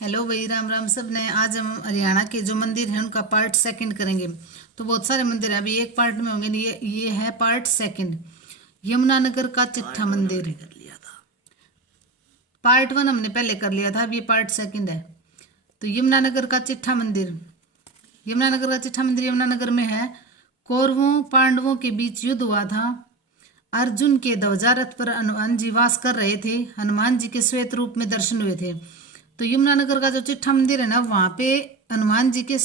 Hello भाई, राम राम सब ने। आज हम हरियाणा के जो मंदिर हैं उनका पार्ट सेकंड करेंगे। तो बहुत सारे मंदिर हैं, अभी एक पार्ट में होंगे। ये है पार्ट सेकंड, यमुनानगर का चिट्ठा मंदिर। पार्ट वन हमने पहले कर लिया था, अब ये पार्ट सेकंड है। तो यमुनानगर का चिट्ठा मंदिर, यमुनानगर का चिट्ठा मंदिर यमुनानगर में है। कौरवों पांडवों के बीच युद्ध हुआ था। अर्जुन के ध्वजा रथ पर हनुमान जी वास कर रहे थे। हनुमान जी के श्वेत रूप में दर्शन हुए थे। तो यमुनानगर का जो चिट्ठा मंदिर है ना, वहाँ पे हनुमान जी के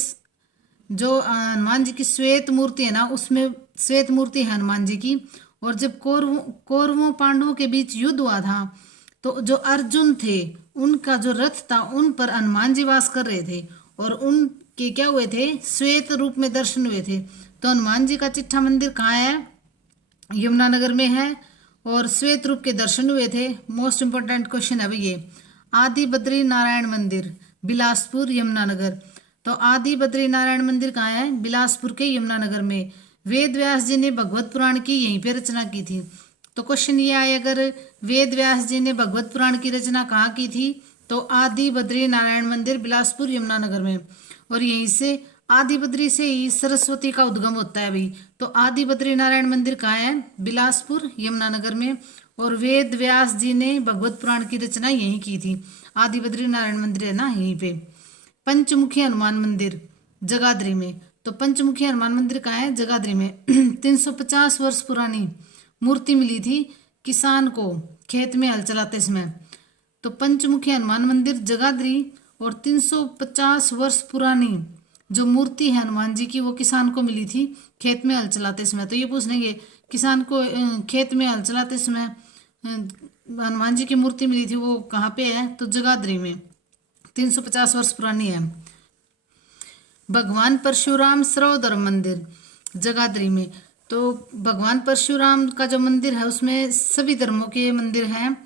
जो हनुमान जी की श्वेत मूर्ति है ना, उसमें श्वेत मूर्ति है हनुमान जी की। और जब कौरवों पांडवों के बीच युद्ध हुआ था, तो जो अर्जुन थे उनका जो रथ था उन पर हनुमान जी वास कर रहे थे। और उनके क्या हुए थे, श्वेत रूप में दर्शन हुए थे। तो हनुमान जी का चिट्ठा मंदिर कहाँ है? यमुनानगर में है। और श्वेत रूप के दर्शन हुए थे। मोस्ट इंपोर्टेंट क्वेश्चन है ये। आदि बद्री नारायण मंदिर, बिलासपुर यमुनानगर। तो आदि बद्री नारायण मंदिर कहाँ है? बिलासपुर के यमुनानगर में। वेद व्यास जी ने भगवत पुराण की यहीं पे रचना की थी। तो क्वेश्चन ये आए, अगर वेद व्यास जी ने भगवत पुराण की रचना कहाँ की थी? तो आदि बद्री नारायण मंदिर, बिलासपुर यमुनानगर में। और यहीं से आदि बद्री से ही सरस्वती का उद्गम होता है भाई। तो आदि बद्री नारायण मंदिर कहाँ है? बिलासपुर यमुनानगर में। और वेद व्यास जी ने भगवत पुराण की रचना यहीं की थी। आदि बद्री नारायण मंदिर है ना यहीं पे। पंचमुखी हनुमान मंदिर, जगाधरी में। तो पंचमुखी हनुमान मंदिर कहाँ है? जगाधरी में। 350 वर्ष पुरानी मूर्ति मिली थी किसान को खेत में हल चलाते समय। तो पंचमुखी हनुमान मंदिर जगाधरी। और 350 वर्ष पुरानी जो मूर्ति है हनुमान जी की, वो किसान को मिली थी खेत में हल चलाते समय। तो ये पूछ लेंगे, किसान को खेत में हल चलाते समय हनुमान जी की मूर्ति मिली थी, वो कहाँ पे है? तो जगाधरी में। 350 वर्ष पुरानी है। भगवान परशुराम सर्वधर्म मंदिर, जगाधरी में। तो भगवान परशुराम का जो मंदिर है उसमें सभी धर्मों के मंदिर हैं।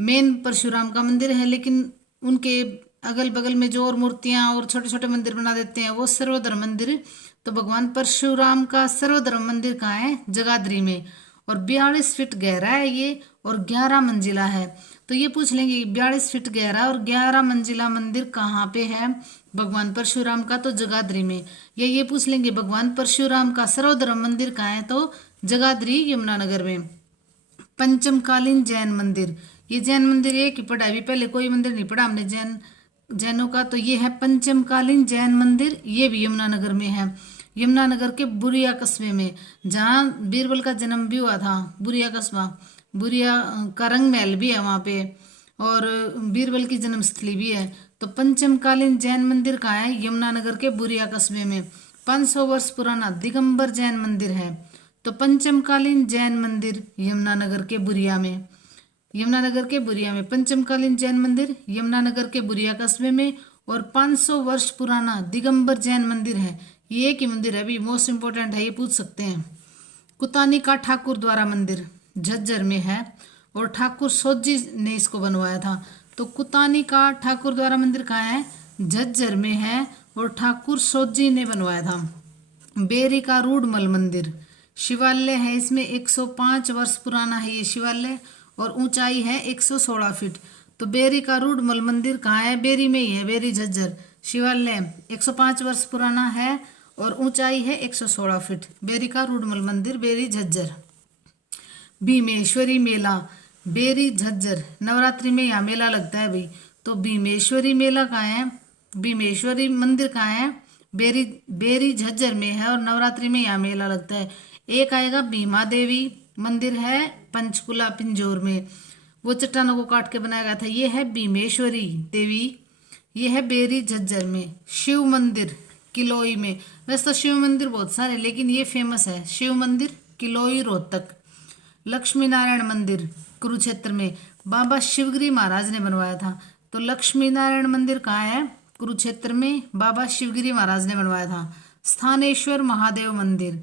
मेन परशुराम का मंदिर है, लेकिन उनके अगल बगल में जो और मूर्तियां और छोटे छोटे मंदिर बना देते हैं, वो सर्वधर्म मंदिर। तो भगवान परशुराम का सर्वधर्म मंदिर कहाँ है? जगाधरी में। और 42 फीट गहरा है ये, और 11 मंजिला है। तो ये पूछ लेंगे 42 फीट गहरा और 11 मंजिला मंदिर कहाँ पे है भगवान परशुराम का? तो जगाधरी में। या ये पूछ लेंगे भगवान परशुराम का सर्वधर्म मंदिर कहाँ है? तो जगाधरी यमुनानगर में। पंचमकालीन जैन मंदिर, ये जैन मंदिर एक ही पढ़ा है, अभी पहले कोई मंदिर नहीं पढ़ा हमने जैनों का। तो ये है पंचमकालीन जैन मंदिर, ये भी यमुनानगर में है। यमुनानगर के बुरिया कस्बे में, जहाँ बीरबल का जन्म भी हुआ था। बुरिया कस्बा, बुरिया का रंग महल भी है वहाँ पे, और बीरबल की जन्मस्थली भी है। तो पंचमकालीन जैन मंदिर कहाँ है? यमुनानगर के बुरिया कस्बे में। 500 वर्ष पुराना दिगंबर जैन मंदिर है। तो पंचमकालीन जैन मंदिर यमुनानगर के बुरिया में। यमुनानगर के बुरिया में पंचमकालीन जैन मंदिर, यमुनानगर के बुरिया कस्बे में। और 500 वर्ष पुराना दिगंबर जैन मंदिर है। ये एक ही मंदिर है, अभी मोस्ट इंपोर्टेंट है, ये पूछ सकते हैं। कुतानी का ठाकुर द्वारा मंदिर, झज्जर में है। और ठाकुर सोजी ने इसको बनवाया था। तो कुतानी का ठाकुर द्वारा मंदिर कहाँ है? झज्जर में है। और ठाकुर सोजी ने बनवाया था। बेरी का रूडमल मंदिर, शिवालय है इसमें। 105 वर्ष पुराना है ये शिवालय, और ऊंचाई है 116 फीट। तो बेरी का रूडमल मंदिर कहाँ है? बेरी में ही है, बेरी झज्जर। शिवालय 105 वर्ष पुराना है, और ऊंचाई है 116 फीट। बेरी का रूडमल मंदिर, बेरी झज्जर। भीमेश्वरी मेला, बेरी झज्जर। नवरात्रि में यहाँ मेला लगता है भाई। तो भीमेश्वरी मेला कहाँ है? भीमेश्वरी मंदिर कहाँ है? बेरी बेरी झज्जर में है, और नवरात्रि में यहाँ मेला लगता है। एक आएगा भीमा देवी मंदिर है, पंचकुला पिंजौर में। वो चट्टानों को काट के बनाया गया था। ये है भीमेश्वरी देवी, ये है बेरी झज्जर में। शिव मंदिर किलोई में। वैसे तो शिव मंदिर बहुत सारे, लेकिन ये फेमस है शिव मंदिर किलोई रोहतक। लक्ष्मी नारायण मंदिर कुरुक्षेत्र में, बाबा शिवगिरी महाराज ने बनवाया था। तो लक्ष्मी नारायण मंदिर कहाँ है? कुरुक्षेत्र में, बाबा शिवगिरी महाराज ने बनवाया था। स्थानेश्वर महादेव मंदिर,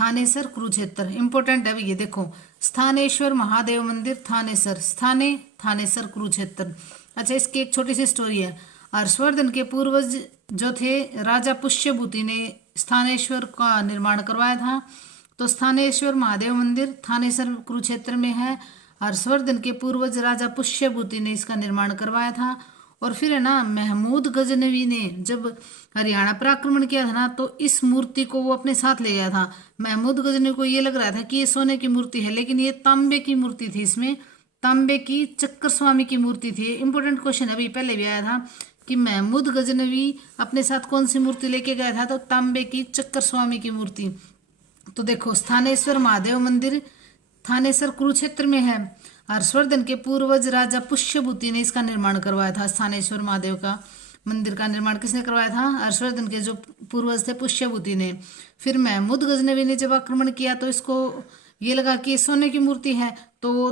थानेसर कुरुक्षेत्र। इंपॉर्टेंट है ये देखो, स्थानेश्वर महादेव मंदिर थानेसर, थानेसर कुरुक्षेत्र। अच्छा, इसकी एक छोटी सी स्टोरी है। हर्षवर्धन के पूर्वज जो थे राजा पुष्यभूति ने स्थानेश्वर का निर्माण करवाया था। तो स्थानेश्वर महादेव मंदिर थानेसर कुरुक्षेत्र में है। हर्षवर्धन के पूर्वज राजा पुष्यभूति ने इसका निर्माण करवाया था। और फिर है ना महमूद गजनवी ने जब हरियाणा पर आक्रमण किया था ना, तो इस मूर्ति को वो अपने साथ ले गया था। महमूद गजनवी को ये लग रहा था कि ये सोने की मूर्ति है, लेकिन ये तांबे की मूर्ति थी। इसमें तांबे की चक्कर स्वामी की मूर्ति थी। इंपॉर्टेंट क्वेश्चन अभी पहले भी आया था कि महमूद गजनवी अपने साथ कौन सी मूर्ति लेके गया था, तो तांबे की चक्कर स्वामी की मूर्ति। तो देखो स्थानेश्वर महादेव मंदिर थानेसर कुरुक्षेत्र में है। हर्षवर्धन के पूर्वज राजा पुष्यभूति ने इसका निर्माण करवाया था। स्थानेश्वर महादेव का मंदिर का निर्माण किसने करवाया था? हर्षवर्धन के जो पूर्वज थे पुष्यभूति ने। फिर महमूद गजनवी ने जब आक्रमण किया तो इसको ये लगा कि सोने की मूर्ति है, तो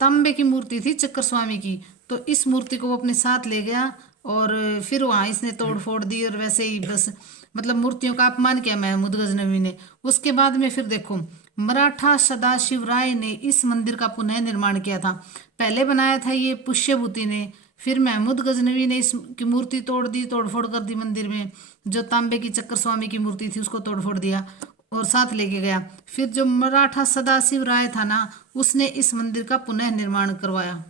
तांबे की मूर्ति थी चक्कर स्वामी की, तो इस मूर्ति को वो अपने साथ ले गया और फिर वहां इसने तोड़ फोड़ दी और वैसे ही बस मतलब मूर्तियों का अपमान किया महमूद गजनवी ने। उसके बाद में फिर देखो मराठा सदाशिव राय ने इस मंदिर का पुनः निर्माण किया था। पहले बनाया था ये पुष्यभूति ने, फिर महमूद गजनवी ने इसकी मूर्ति तोड़ दी, तोड़फोड़ कर दी मंदिर में। जो तांबे की चक्कर स्वामी की मूर्ति थी उसको तोड़फोड़ दिया और साथ लेके गया। फिर जो मराठा सदाशिव राय था ना, उसने इस मंदिर का पुनः निर्माण करवाया।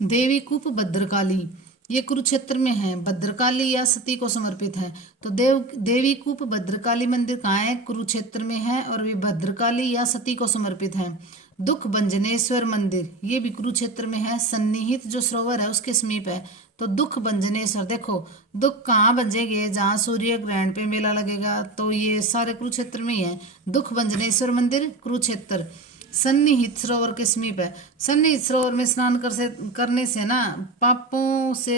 देवी कूप भद्रकाली ये कुरुक्षेत्र में है। भद्रकाली या सती को समर्पित है। तो देवी कूप भद्रकाली मंदिर कहाँ है? कुरुक्षेत्र में है और वे भद्रकाली या सती को समर्पित है। दुख भंजनेश्वर मंदिर ये भी कुरुक्षेत्र में है। सन्निहित जो सरोवर है उसके समीप है। तो दुख भंजनेश्वर देखो दुख कहाँ भंजेंगे? जहाँ सूर्य ग्रहण पे मेला लगेगा, तो ये सारे कुरुक्षेत्र में ही है। दुख भंजनेश्वर मंदिर कुरुक्षेत्र। सन्निहित सरोवर के समीप है। सन्निहित सरोवर में स्नान करने से ना पापों से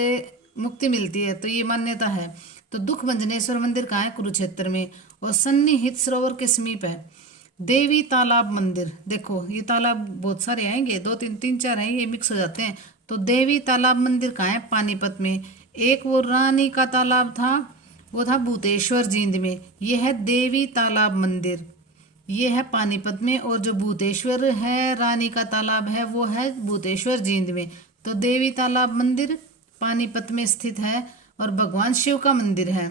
मुक्ति मिलती है, तो ये मान्यता है। तो दुख भंजनेश्वर मंदिर कहाँ है? कुरुक्षेत्र में और सन्निहित सरोवर के समीप है। देवी तालाब मंदिर देखो ये तालाब बहुत सारे आएंगे, 2 3 4 हैं, ये मिक्स हो जाते हैं। तो देवी तालाब मंदिर कहाँ है? पानीपत में। एक वो रानी का तालाब था, वो था भूतेश्वर जींद में। ये है देवी तालाब मंदिर, ये है पानीपत में। और जो भूतेश्वर है रानी का तालाब है वो है भूतेश्वर जींद में। तो देवी तालाब मंदिर पानीपत में स्थित है और भगवान शिव का मंदिर है।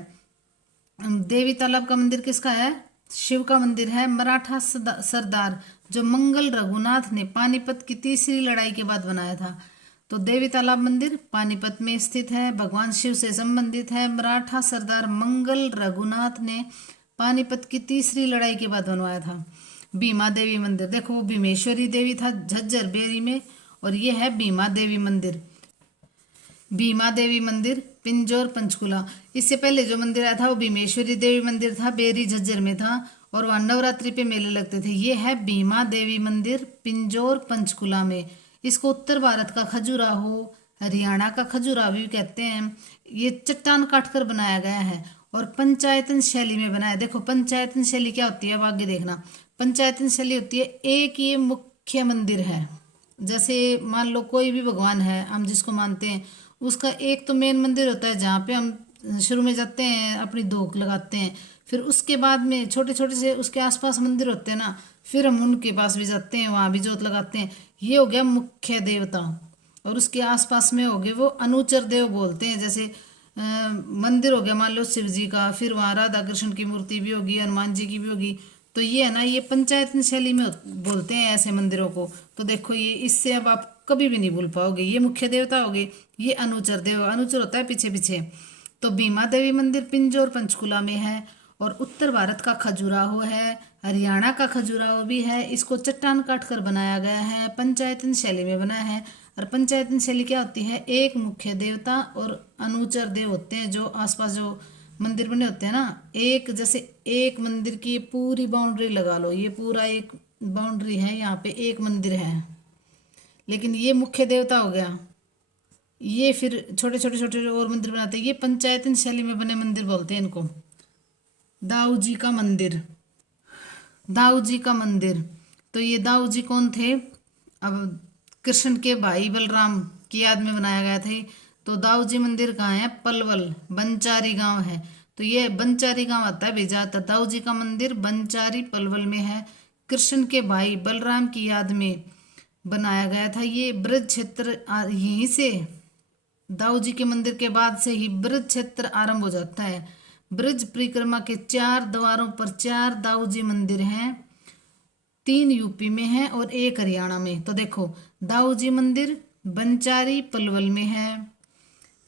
देवी तालाब का मंदिर किसका है? शिव का मंदिर है। मराठा सरदार जो मंगल रघुनाथ ने पानीपत की तीसरी लड़ाई के बाद बनाया था। तो देवी तालाब मंदिर पानीपत में स्थित है, भगवान शिव से संबंधित है। मराठा सरदार मंगल रघुनाथ ने पानीपत की तीसरी लड़ाई के बाद बनवाया था। भीमा देवी मंदिर देखो वो भीमेश्वरी देवी था झज्जर बेरी में, और ये है भीमा देवी मंदिर। भीमा देवी मंदिर पिंजौर पंचकुला। इससे पहले जो मंदिर आया था वो भीमेश्वरी देवी मंदिर था, बेरी झज्जर में था, और वहाँ नवरात्रि पे मेले लगते थे। ये है भीमा देवी मंदिर पिंजौर पंचकुला में। इसको उत्तर भारत का खजुराहो, हरियाणा का खजुराहो भी कहते हैं। ये चट्टान काटकर बनाया गया है और पंचायतन शैली में बनाया। देखो पंचायतन शैली क्या होती है, अब आगे देखना। पंचायतन शैली होती है एक ये मुख्य मंदिर है, जैसे मान लो कोई भी भगवान है हम जिसको मानते हैं, उसका एक तो मेन मंदिर होता है जहाँ पे हम शुरू में जाते हैं, अपनी धोख लगाते हैं। फिर उसके बाद में छोटे छोटे से उसके आसपास मंदिर होते हैं ना, फिर हम उनके पास भी जाते हैं, वहाँ भी जोत लगाते हैं। ये हो गया मुख्य देवता, और उसके आसपास में हो गए वो अनुचर देव बोलते हैं। जैसे मंदिर हो गया मान लो शिव जी का, फिर वहाँ राधा कृष्ण की मूर्ति भी होगी, हनुमान जी की भी होगी। तो ये है ना, ये पंचायतन शैली में बोलते हैं ऐसे मंदिरों को। तो देखो ये इससे अब आप कभी भी नहीं भूल पाओगे। ये मुख्य देवता हो गए, ये अनुचर देव, अनुचर होता है पीछे पीछे। तो भीमा देवी मंदिर पिंजौर पंचकुला में है, और उत्तर भारत का खजुराहो है, हरियाणा का खजुराहो भी है। इसको चट्टान काट कर बनाया गया है, पंचायतन शैली में बनाया है। और पंचायतन शैली क्या होती है? एक मुख्य देवता और अनुचर देव होते हैं जो आसपास जो मंदिर बने होते हैं ना। एक जैसे एक मंदिर की पूरी बाउंड्री लगा लो, ये पूरा एक बाउंड्री है, यहाँ पे एक मंदिर है, लेकिन ये मुख्य देवता हो गया। ये फिर छोटे छोटे छोटे और मंदिर बनाते हैं। ये पंचायतन शैली में बने मंदिर बोलते हैं इनको। दाऊ जी का मंदिर, दाऊ जी का मंदिर। तो ये दाऊ जी कौन थे? अब कृष्ण के भाई बलराम की याद में बनाया गया था। तो दाऊ जी मंदिर कहाँ है? पलवल बंचारी गांव है। तो ये बंचारी गांव आता है भेजा। तो दाऊ जी का मंदिर बंचारी पलवल में है। कृष्ण के भाई बलराम की याद में बनाया गया था। ये ब्रज क्षेत्र यहीं से, दाऊ जी के मंदिर के बाद से ही ब्रज क्षेत्र आरंभ हो जाता है। ब्रज परिक्रमा के 4 द्वारों पर 4 दाऊ जी मंदिर हैं, 3 यूपी में है और 1 हरियाणा में। तो देखो दाऊ जी मंदिर बंचारी पलवल में है।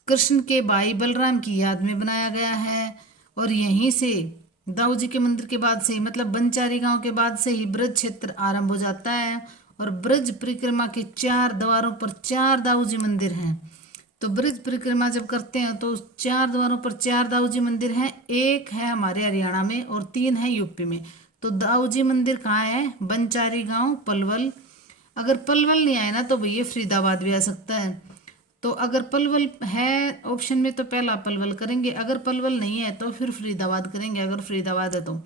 कृष्ण के भाई बलराम की याद में बनाया गया है। और यहीं से दाऊ जी के मंदिर के बाद से मतलब बंचारी गांव के बाद से ही ब्रज क्षेत्र आरंभ हो जाता है। और ब्रज परिक्रमा के 4 द्वारों पर 4 दाऊ जी मंदिर हैं। तो ब्रज परिक्रमा जब करते हैं तो 4 द्वारों पर 4 दाऊ जी मंदिर हैं। एक है हमारे हरियाणा में और 3 है यूपी में। तो दाऊ जी मंदिर कहाँ है? बंचारी गांव पलवल। अगर पलवल नहीं आए ना तो भैया फरीदाबाद भी आ सकता है। तो अगर पलवल है ऑप्शन में तो पहला पलवल करेंगे, अगर पलवल नहीं है तो फिर फरीदाबाद करेंगे। अगर फरीदाबाद है तो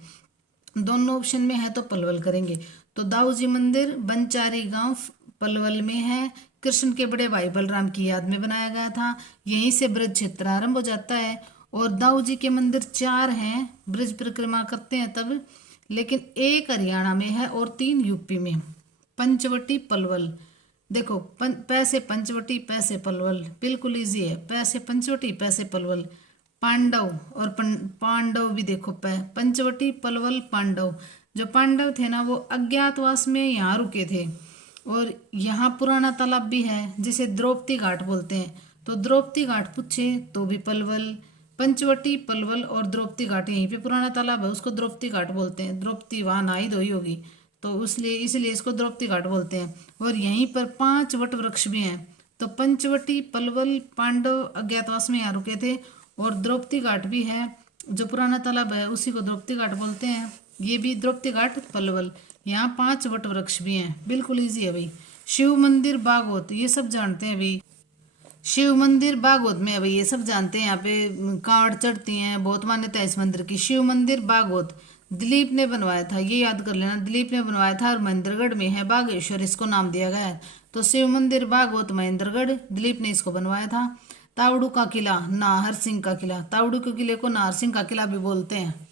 दोनों ऑप्शन में है तो पलवल करेंगे। तो दाऊ जी मंदिर बंचारी गांव पलवल में है। कृष्ण के बड़े भाई बलराम की याद में बनाया गया था। यहीं से ब्रज क्षेत्र आरंभ हो जाता है। और दाऊ जी के मंदिर 4 हैं, ब्रज परिक्रमा करते हैं तब, लेकिन एक हरियाणा में है और 3 यूपी में। पंचवटी पलवल, देखो पैसे पंचवटी पैसे पलवल, बिल्कुल इजी है। पैसे पंचवटी पैसे पलवल। पांडव और पांडव भी देखो, पंचवटी पलवल पांडव। जो पांडव थे ना वो अज्ञातवास में यहाँ रुके थे। और यहाँ पुराना तालाब भी है जिसे द्रौपदी घाट बोलते हैं। तो द्रौपदी घाट पूछे तो भी पलवल। पंचवटी पलवल और द्रौपदी घाट, यहीं पे पुराना तालाब है उसको द्रौपदी घाट बोलते हैं। द्रौपदी वहाँ नहाई धोई होगी तो इसलिए इसको द्रौपदी घाट बोलते हैं। और यहीं पर 5 वट वृक्ष भी हैं। तो पंचवटी पलवल पांडव अज्ञातवास में यहाँ रुके थे। और द्रौपदी घाट भी है, जो पुराना तालाब है उसी को द्रौपदी घाट बोलते हैं। ये भी द्रौपदी घाट पलवल। यहाँ 5 वट वृक्ष भी हैं, बिल्कुल ईजी है भाई। शिव मंदिर बागोत, ये सब जानते हैं भाई। शिव मंदिर बागोत में है भाई, ये सब जानते हैं। यहाँ पे कांवड़ चढ़ती हैं, बहुत मान्यता है इस मंदिर की। शिव मंदिर बागोत दिलीप ने बनवाया था, ये याद कर लेना, दिलीप ने बनवाया था। और महेंद्रगढ़ में है, बागेश्वर इसको नाम दिया गया है। तो शिव मंदिर बागोत महेंद्रगढ़, दिलीप ने इसको बनवाया था। तावड़ू का किला, नाहर सिंह का किला, तावड़ू के किले को नाहर सिंह का किला भी बोलते हैं।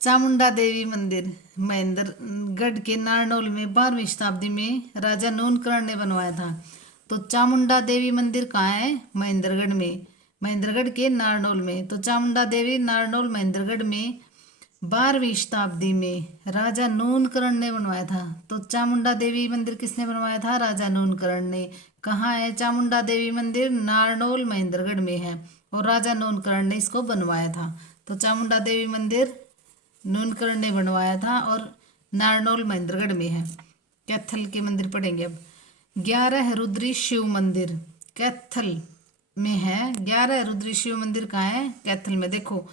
चामुंडा देवी मंदिर महेंद्रगढ़ के नारनौल में 12वीं शताब्दी में राजा नूनकरण ने बनवाया था। तो चामुंडा देवी मंदिर कहाँ है? महेंद्रगढ़ में, महेंद्रगढ़ के नारनौल में। तो चामुंडा देवी नारनौल महेंद्रगढ़ में 12वीं शताब्दी में राजा नूनकरण ने बनवाया था। तो चामुंडा देवी मंदिर किसने बनवाया था? राजा नूनकरण ने। कहाँ है चामुंडा देवी मंदिर? नारनौल महेंद्रगढ़ में है और राजा नूनकरण ने इसको बनवाया था। तो चामुंडा देवी मंदिर नूनकरण ने बनवाया था और नारनौल महेंद्रगढ़ में है। कैथल के मंदिर पढ़ेंगे अब। 11 रुद्री शिव मंदिर कैथल में है। 11 रुद्री शिव मंदिर कहाँ है? कैथल में। देखो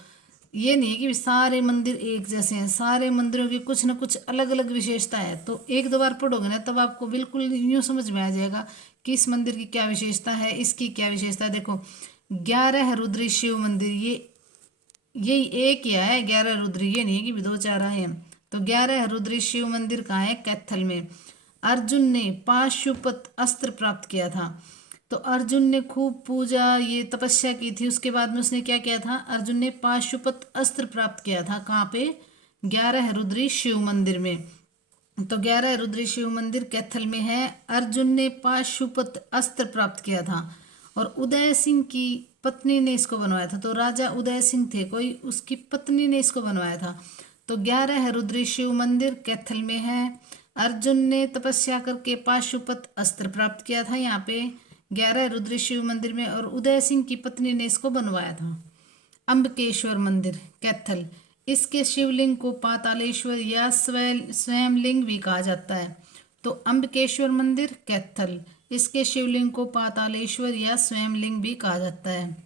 ये नहीं है कि सारे मंदिर एक जैसे हैं, सारे मंदिरों की कुछ ना कुछ अलग अलग विशेषता है। तो 1-2 बार पढ़ोगे ना तब आपको बिल्कुल यूँ समझ में आ जाएगा कि इस मंदिर की क्या विशेषता है, इसकी क्या विशेषता है। देखो 11 रुद्री शिव मंदिर, ये एक ही है 11 रुद्री, ये नहीं है कि 2-4 आए हैं। तो 11 रुद्री शिव मंदिर कहाँ है? कैथल में। अर्जुन ने पाशुपत अस्त्र प्राप्त किया था। तो अर्जुन ने खूब पूजा ये तपस्या की थी, उसके बाद में उसने क्या किया था? अर्जुन ने पाशुपत अस्त्र प्राप्त किया था। कहाँ पे? 11 रुद्री शिव मंदिर में। तो 11 रुद्री शिव मंदिर कैथल में है। अर्जुन ने पाशुपत अस्त्र प्राप्त किया था और उदय सिंह की पत्नी ने इसको बनवाया था। तो राजा उदय सिंह थे कोई, उसकी पत्नी ने इसको बनवाया था। तो 11 रुद्री शिव मंदिर कैथल में है। अर्जुन ने तपस्या करके पाशुपत अस्त्र प्राप्त किया था यहाँ पे 11 रुद्री शिव मंदिर में, और उदय सिंह की पत्नी ने इसको बनवाया था। अम्बकेश्वर मंदिर कैथल, इसके शिवलिंग को पातालेश्वर या स्वयंलिंग भी कहा जाता है। तो अम्बकेश्वर मंदिर कैथल, इसके शिवलिंग को पातालेश्वर या स्वयंलिंग भी कहा जाता है।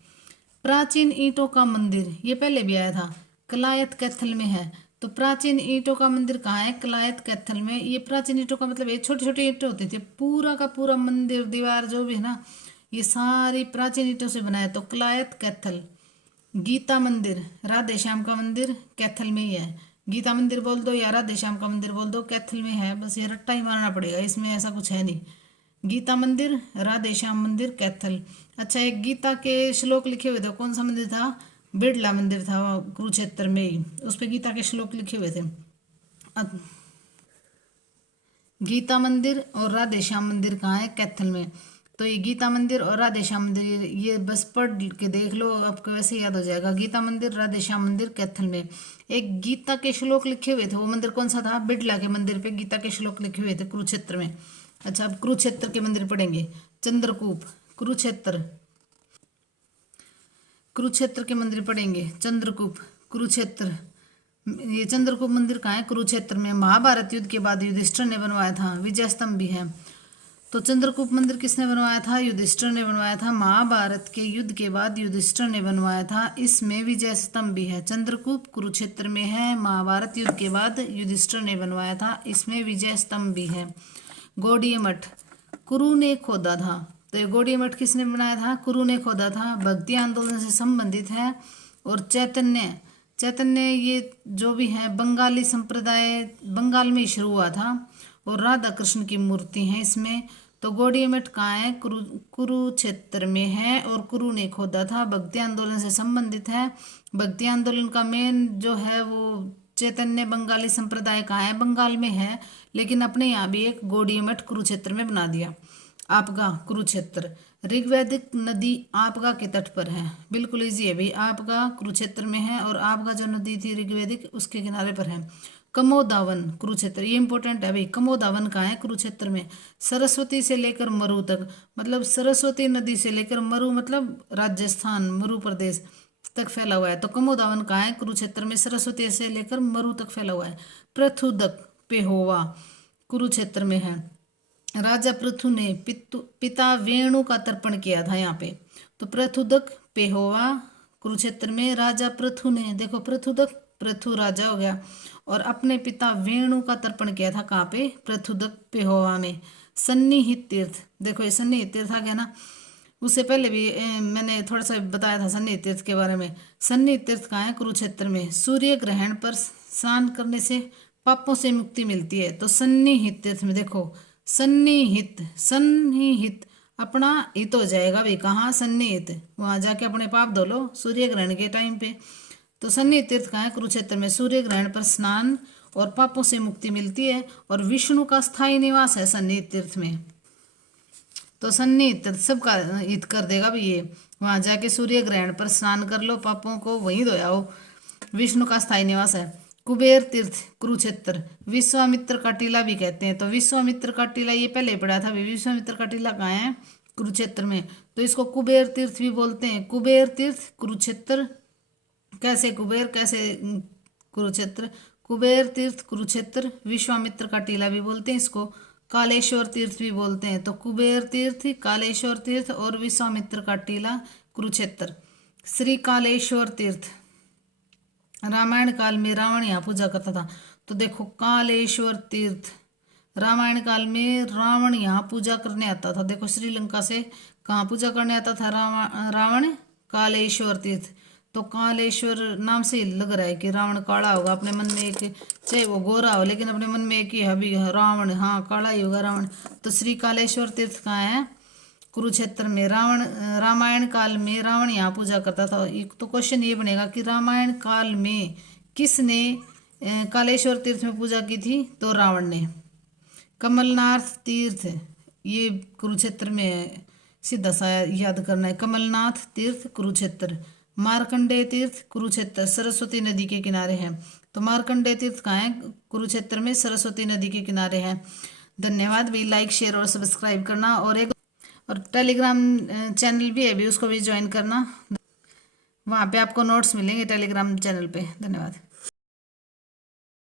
प्राचीन ईंटों का मंदिर, ये पहले भी आया था, कलायत कैथल में है। तो प्राचीन ईंटों का मंदिर कहाँ है? कलायत कैथल में। ये प्राचीन ईंटों का मतलब ये छोटे छोटे ईंटें होते थे, पूरा का पूरा मंदिर दीवार जो भी है ना ये सारी प्राचीन ईंटों से बनाया। तो कलायत कैथल। गीता मंदिर राधे श्याम का मंदिर कैथल में ही है। गीता मंदिर बोल दो या राधे श्याम का मंदिर बोल दो, कैथल में है, बस ये रट्टा ही मारना पड़ेगा, इसमें ऐसा कुछ है नहीं। गीता मंदिर राधे श्याम मंदिर कैथल। अच्छा एक गीता के श्लोक लिखे हुए थे, कौन सा मंदिर था? बिड़ला मंदिर था कुरुक्षेत्र में ही, उस पर गीता के श्लोक लिखे हुए थे। गीता मंदिर और राधे श्याम मंदिर कहाँ है? कैथल में। तो ये गीता मंदिर और राधे श्याम मंदिर, ये बस पढ़ के देख लो, आपको वैसे ही याद हो जाएगा। गीता मंदिर, राधे श्याम मंदिर कैथल में। एक गीता के श्लोक लिखे हुए थे, वो मंदिर कौन सा था? बिड़ला के मंदिर पे गीता के श्लोक लिखे हुए थे कुरुक्षेत्र में। अच्छा, अब कुरुक्षेत्र के मंदिर पढ़ेंगे। चंद्रकूप, कुरुक्षेत्र, कुरुक्षेत्र के मंदिर पढ़ेंगे। चंद्रकूप, कुरुक्षेत्र। ये चंद्रकूप मंदिर कहाँ है? कुरुक्षेत्र में। महाभारत युद्ध के बाद युधिष्ठिर ने बनवाया था। विजय स्तंभ भी है। तो चंद्रकूप मंदिर किसने बनवाया था? युधिष्ठिर ने बनवाया था। महाभारत के युद्ध के बाद युधिष्ठिर ने बनवाया था। इसमें विजय स्तंभ भी है। चंद्रकूप कुरुक्षेत्र में है। महाभारत युद्ध के बाद युधिष्ठिर ने बनवाया था। इसमें विजय स्तंभ भी है। गौड़ीय मठ, कुरु ने खोदा था। तो ये गौड़ीय मठ किसने बनाया था? कुरु ने खोदा था। भक्ति आंदोलन से संबंधित है। और चैतन्य, चैतन्य ये जो भी है बंगाली संप्रदाय, बंगाल में ही शुरू हुआ था। और राधा कृष्ण की मूर्ति है इसमें। तो गौड़ीय मठ कहाँ है? कुरुक्षेत्र में है। और कुरु ने खोदा था। भक्ति आंदोलन से संबंधित है। भक्ति आंदोलन का मेन जो है वो चैतन्य बंगाली संप्रदाय कहाँ है? बंगाल में है। लेकिन अपने यहाँ भी एक गौड़ीय मठ कुरुक्षेत्र में बना दिया। आपगा, कुरुक्षेत्र। ऋग्वैदिक नदी आपगा के तट पर है। बिल्कुल इजी है भाई। आपगा कुरुक्षेत्र में है। और आपगा जो नदी थी ऋग्वैदिक, उसके किनारे पर है। कमोदावन, कुरुक्षेत्र। ये इंपॉर्टेंट है भाई। कमोदावन कहाँ है? कुरुक्षेत्र में। सरस्वती से लेकर मरु तक, मतलब सरस्वती नदी से लेकर मरु मतलब राजस्थान, मरु प्रदेश तक फैला हुआ है। तो कमोदावन कहाँ है? कुरुक्षेत्र में। सरस्वती से लेकर मरु तक फैला हुआ है। पृथुदक, पेहोवा, कुरुक्षेत्र में है। राजा पृथु ने पिता वेणु का तर्पण किया था यहाँ पे। तो पृथुदक, पेहोवा, कुरुक्षेत्र में। राजा पृथु ने, देखो पृथुदक, पृथु राजा हो गया, और अपने पिता वेणु का तर्पण किया था कहाँ पे? पृथुदक, पेहोवा में। सन्निहित तीर्थ, देखो ये सन्निहित तीर्थ आ गया ना। उससे पहले भी मैंने थोड़ा सा बताया था सन्निहित तीर्थ के बारे में। सन्निहित तीर्थ कहाँ है? कुरुक्षेत्र में। सूर्य ग्रहण पर स्नान करने से पापों से मुक्ति मिलती है। तो सन्निहित तीर्थ में देखो, सन्निहित, सन्निहित अपना हित हो जाएगा भाई। कहाँ? सन्निहित। वहां जाके अपने पाप धो लो सूर्य ग्रहण के टाइम पे। तो सन्निहित तीर्थ कहाँ है? कुरुक्षेत्र में। सूर्य ग्रहण पर स्नान और पापों से मुक्ति मिलती है। और विष्णु का स्थायी निवास है सन्निहित तीर्थ में। तो सन्निहित तीर्थ सबका हित कर देगा भाई ये। वहां जाके सूर्य ग्रहण पर स्नान कर लो, पापों को वहीं धोयाओ। विष्णु का स्थायी निवास है। कुबेर तीर्थ, कुरुक्षेत्र। विश्वामित्र का टीला भी कहते हैं। तो विश्वामित्र का टीला ये पहले पढ़ा था। विश्वामित्र का टीला कहाँ है? कुरुक्षेत्र में। तो इसको कुबेर तीर्थ भी बोलते हैं। कुबेर तीर्थ, कुरुक्षेत्र। कैसे कुबेर, कैसे कुरुक्षेत्र? कुबेर तीर्थ, कुरुक्षेत्र। विश्वामित्र का टीला भी बोलते हैं इसको। कालेश्वर तीर्थ भी बोलते हैं। तो कुबेर तीर्थ, कालेश्वर तीर्थ और विश्वामित्र का टीला, कुरुक्षेत्र। श्री कालेश्वर तीर्थ, रामायण काल में रावण यहाँ पूजा करता था। तो देखो कालेश्वर तीर्थ, रामायण काल में रावण यहाँ पूजा करने आता था। देखो श्रीलंका से कहाँ पूजा करने आता था रावण? कालेश्वर तीर्थ। तो कालेश्वर नाम से ही लग रहा है कि रावण काला होगा। अपने मन में एक, चाहे वो गोरा हो, लेकिन अपने मन में एक ही अभी रावण, हाँ काला ही होगा रावण। तो श्री कालेश्वर तीर्थ कहाँ है? कुरुक्षेत्र में। रामायण काल में रावण यहाँ पूजा करता था। एक तो क्वेश्चन ये बनेगा कि रामायण काल में किसने कालेश्वर तीर्थ में पूजा की थी? तो रावण ने। कमलनाथ तीर्थ, ये कुरुक्षेत्र में है। सीधा सा याद करना है। कमलनाथ तीर्थ, कुरुक्षेत्र। मार्कंडेय तीर्थ, कुरुक्षेत्र, सरस्वती नदी के किनारे है। तो मार्कंडेय तीर्थ कहाँ है? कुरुक्षेत्र में, सरस्वती नदी के किनारे है। धन्यवाद भी। लाइक, शेयर और सब्सक्राइब करना। और टेलीग्राम चैनल भी है भी, उसको भी ज्वाइन करना। वहाँ पे आपको नोट्स मिलेंगे टेलीग्राम चैनल पे। धन्यवाद।